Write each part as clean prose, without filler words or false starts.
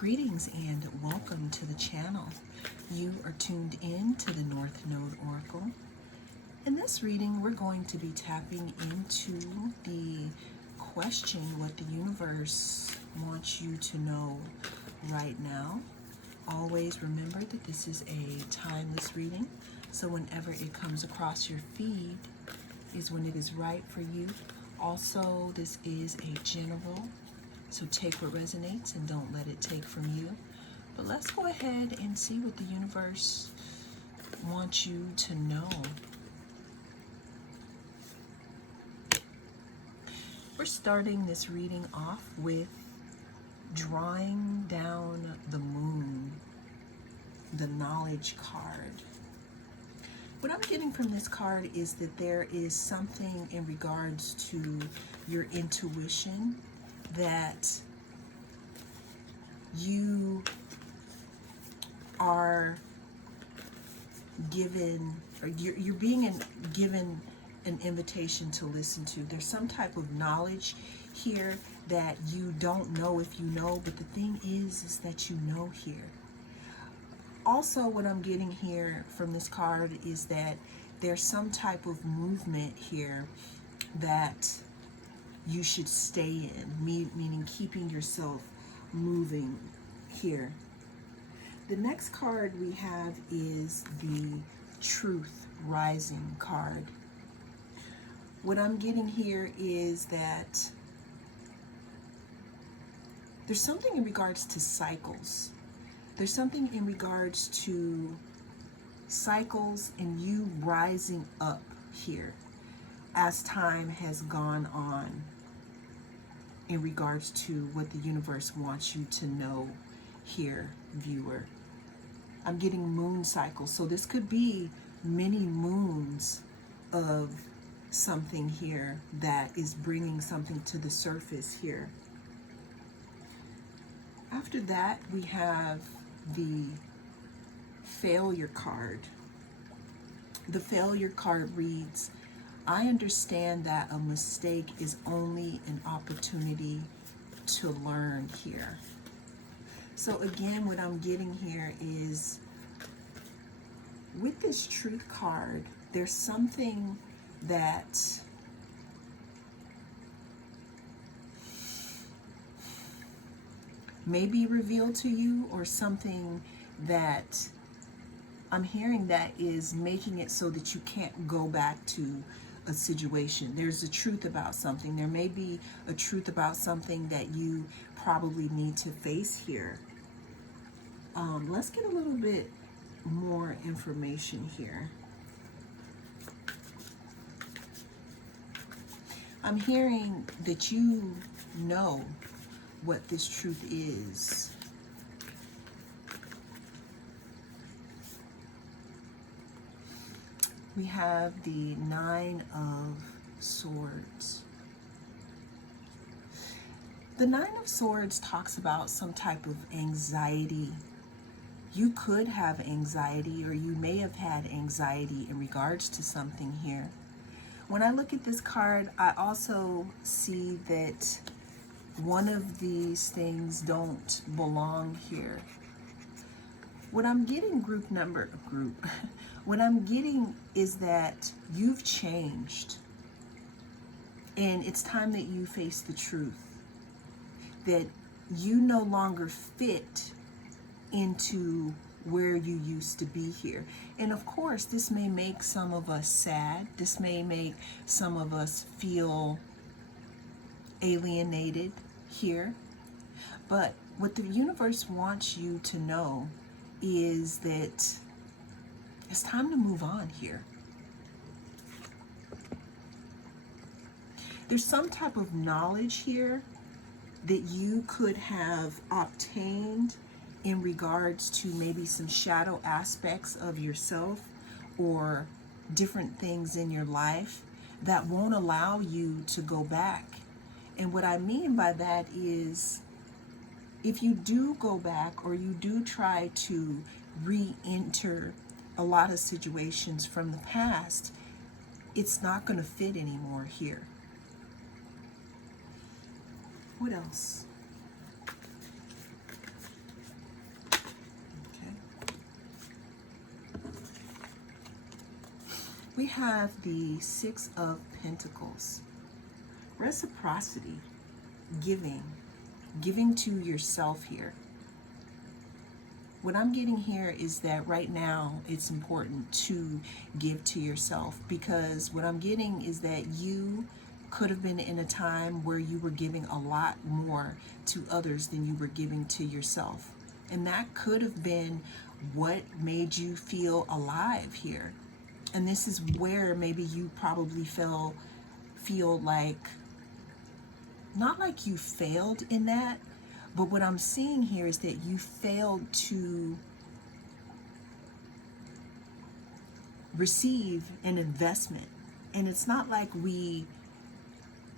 Greetings and welcome to the channel. You are tuned in to the North Node Oracle. In this reading, we're going to be tapping into the question what the universe wants you to know right now. Always remember that this is a timeless reading, so whenever it comes across your feed is when it is right for you. Also, this is a general, so take what resonates and don't let it take from you. But let's go ahead and see what the universe wants you to know. We're starting this reading off with drawing down the moon, the knowledge card. What I'm getting from this card is that there is something in regards to your intuition that you are given, or you're being given an invitation to listen to. There's some type of knowledge here that you don't know if you know, but the thing is that you know here. Also, what I'm getting here from this card is that there's some type of movement here that you should stay in, meaning keeping yourself moving here. The next card we have is the Truth Rising card. What I'm getting here is that there's something in regards to cycles. There's something in regards to cycles and you rising up here as time has gone on in regards to what the universe wants you to know here, viewer. I'm getting moon cycles, so this could be many moons of something here that is bringing something to the surface here. After that, we have the Failure card. The Failure card reads, I understand that a mistake is only an opportunity to learn here. So again, what I'm getting here is with this Truth card, there's something that may be revealed to you, or something that I'm hearing that is making it so that you can't go back to a situation. There's a truth about something. There may be a truth about something that you probably need to face here. Let's get a little bit more information here. I'm hearing that you know what this truth is. We have the Nine of Swords. The Nine of Swords talks about some type of anxiety. You could have anxiety, or you may have had anxiety in regards to something here. When I look at this card, I also see that one of these things don't belong here. What I'm getting, what I'm getting is that you've changed, and it's time that you face the truth that you no longer fit into where you used to be here. And of course, this may make some of us sad. This may make some of us feel alienated here. But what the universe wants you to know is that it's time to move on here. There's some type of knowledge here that you could have obtained in regards to maybe some shadow aspects of yourself or different things in your life that won't allow you to go back. And what I mean by that is, if you do go back, or you do try to re-enter a lot of situations from the past, it's not going to fit anymore here. What else? We have the Six of Pentacles. Reciprocity, giving to yourself here. What I'm getting here is that right now it's important to give to yourself, because what I'm getting is that you could have been in a time where you were giving a lot more to others than you were giving to yourself. And that could have been what made you feel alive here. And this is where maybe you probably feel like, not like you failed in that, but what I'm seeing here is that you failed to receive an investment. And it's not like we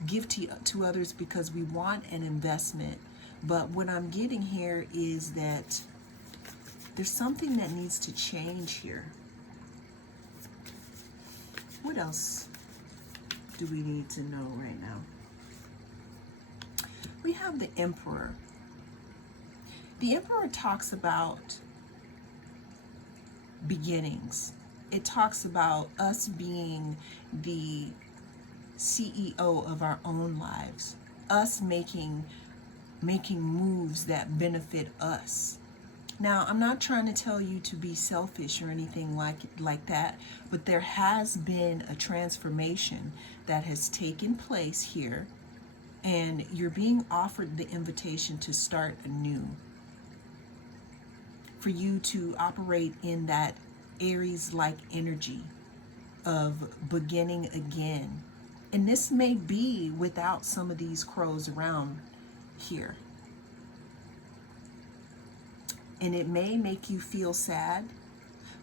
give to others because we want an investment. But what I'm getting here is that there's something that needs to change here. What else do we need to know right now? We have the Emperor. The Emperor talks about beginnings. It talks about us being the CEO of our own lives, us making moves that benefit us. Now, I'm not trying to tell you to be selfish or anything like that, but there has been a transformation that has taken place here, and you're being offered the invitation to start anew, for you to operate in that Aries-like energy of beginning again. And this may be without some of these crows around here. And it may make you feel sad,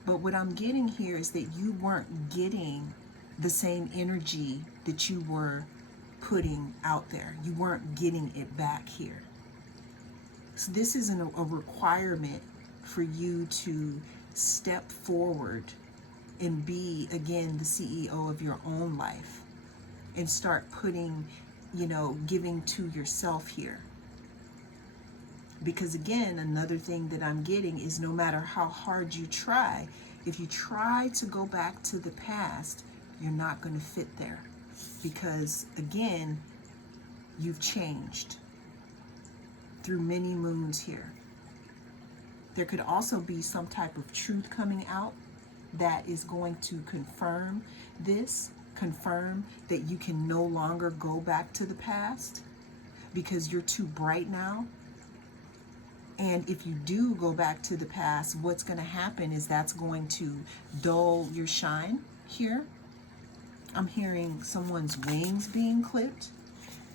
but what I'm getting here is that you weren't getting the same energy that you were putting out there. You weren't getting it back here. So this isn't a requirement for you to step forward and be, again, the CEO of your own life and start putting, giving to yourself here. Because again, another thing that I'm getting is no matter how hard you try, if you try to go back to the past, you're not going to fit there. Because again, you've changed through many moons here. There could also be some type of truth coming out that is going to confirm that you can no longer go back to the past because you're too bright now. And if you do go back to the past, what's going to happen is that's going to dull your shine here. I'm hearing someone's wings being clipped.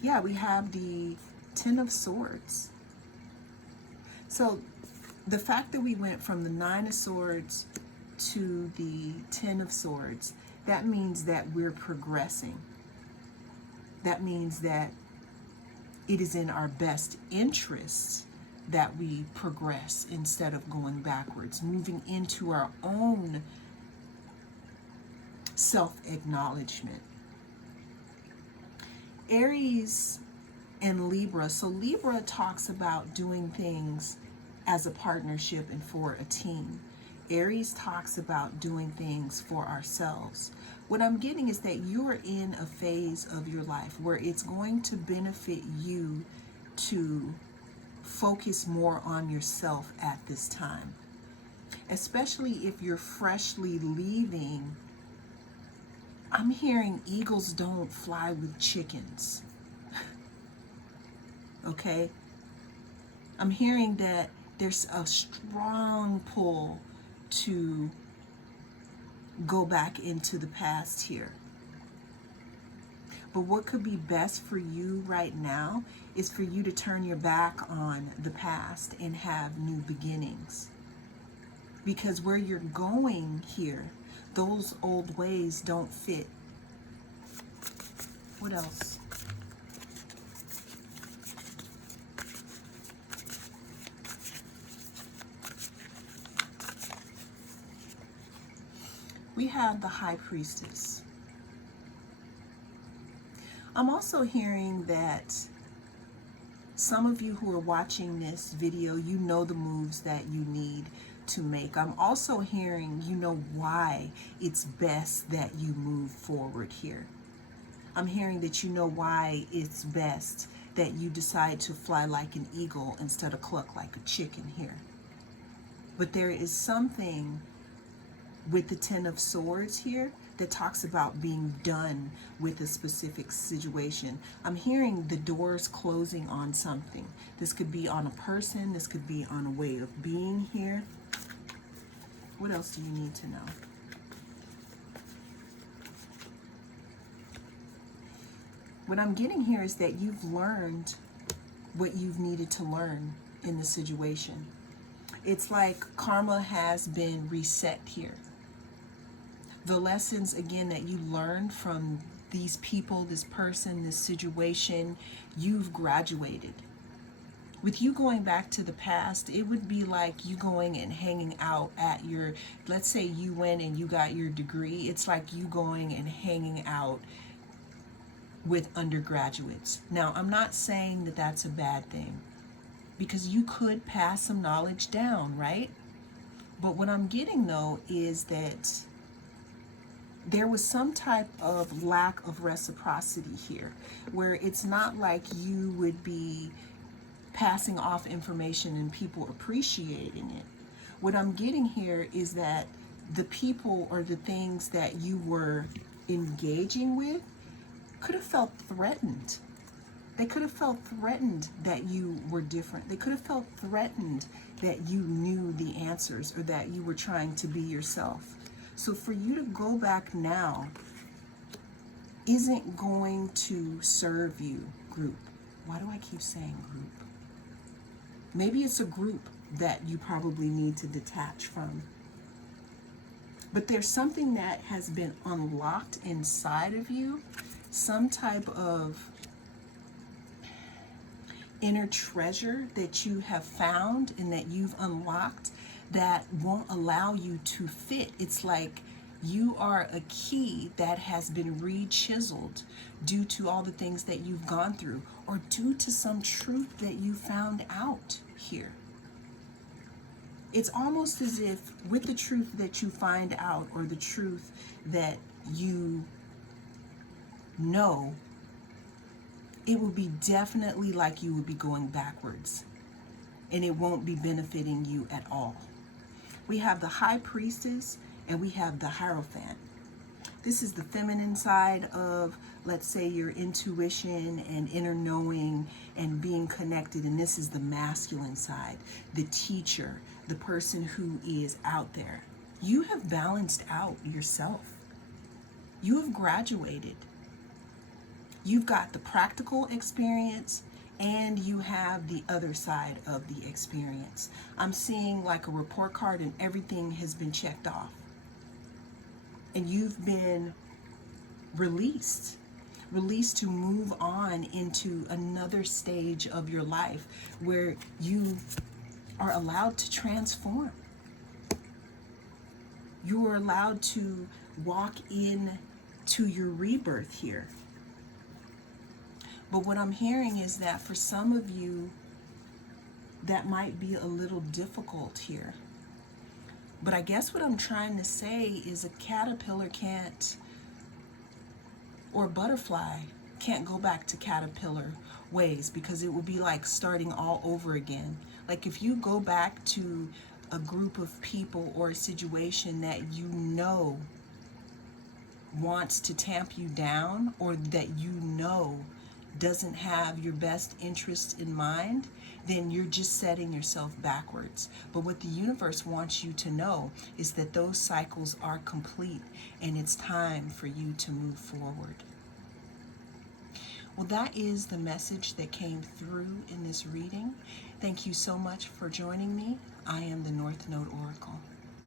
Yeah, we have the Ten of Swords. So the fact that we went from the Nine of Swords to the Ten of Swords, that means that we're progressing. That means that it is in our best interests that we progress instead of going backwards, moving into our own self-acknowledgement. Aries and Libra. So Libra talks about doing things as a partnership and for a team. Aries talks about doing things for ourselves. What I'm getting is that you're in a phase of your life where it's going to benefit you to focus more on yourself at this time, especially if you're freshly leaving. I'm hearing eagles don't fly with chickens. Okay? I'm hearing that there's a strong pull to go back into the past here. But what could be best for you right now is for you to turn your back on the past and have new beginnings. Because where you're going here, those old ways don't fit. What else? We have the High Priestess. I'm also hearing that some of you who are watching this video, you know the moves that you need to make. I'm also hearing you know why it's best that you move forward here. I'm hearing that you know why it's best that you decide to fly like an eagle instead of cluck like a chicken here. But there is something with the Ten of Swords here that talks about being done with a specific situation. I'm hearing the doors closing on something. This could be on a person, this could be on a way of being here. What else do you need to know? What I'm getting here is that you've learned what you've needed to learn in the situation. It's like karma has been reset here. The lessons, again, that you learned from these people, this person, this situation, you've graduated. With you going back to the past, it would be like you going and hanging out at your, let's say you went and you got your degree. It's like you going and hanging out with undergraduates. Now, I'm not saying that that's a bad thing, because you could pass some knowledge down, right? But what I'm getting, though, is that there was some type of lack of reciprocity here, where it's not like you would be passing off information and people appreciating it. What I'm getting here is that the people or the things that you were engaging with could have felt threatened. They could have felt threatened that you were different. They could have felt threatened that you knew the answers or that you were trying to be yourself. So for you to go back now isn't going to serve you, group. Why do I keep saying group? Maybe it's a group that you probably need to detach from. But there's something that has been unlocked inside of you, some type of inner treasure that you have found and that you've unlocked that won't allow you to fit. It's like you are a key that has been re-chiseled due to all the things that you've gone through, or due to some truth that you found out here. It's almost as if with the truth that you find out, or the truth that you know, it will be definitely like you would be going backwards, and it won't be benefiting you at all. We have the High Priestess and we have the Hierophant. This is the feminine side of, let's say, your intuition and inner knowing and being connected, and this is the masculine side, the teacher, the person who is out there. You have balanced out yourself. You have graduated. You've got the practical experience and you have the other side of the experience. I'm seeing like a report card and everything has been checked off. And you've been released to move on into another stage of your life where you are allowed to transform. You are allowed to walk in to your rebirth here. But what I'm hearing is that for some of you, that might be a little difficult here. But I guess what I'm trying to say is a caterpillar can't, or a butterfly can't go back to caterpillar ways, because it would be like starting all over again. Like if you go back to a group of people or a situation that you know wants to tamp you down, or that you know doesn't have your best interest in mind, then you're just setting yourself backwards. But what the universe wants you to know is that those cycles are complete and it's time for you to move forward. Well, that is the message that came through in this reading. Thank you so much for joining me. I am the North Node Oracle.